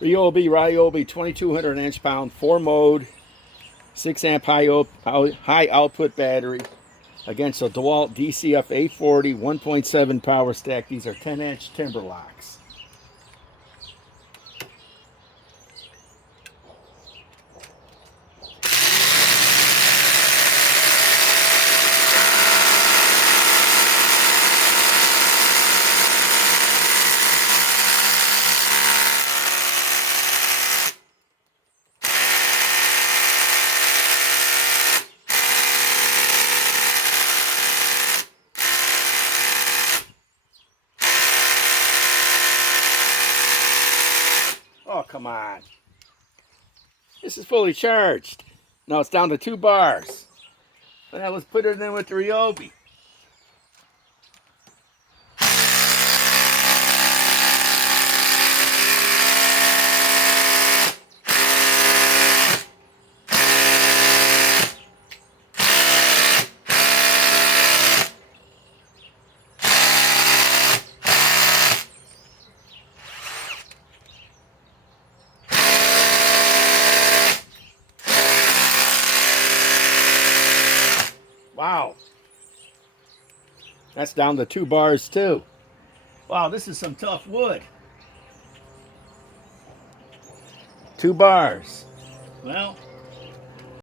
Ryobi 2200 inch pound 4-mode 6 amp high output battery against a DEWALT DCF 840 1.7 power stack. These are 10-inch timber locks. Oh, come on. This is fully charged. Now it's down to 2 bars. Now let's put it in with the Ryobi. Wow. That's down to 2 bars too. Wow, this is some tough wood. 2 bars. Well,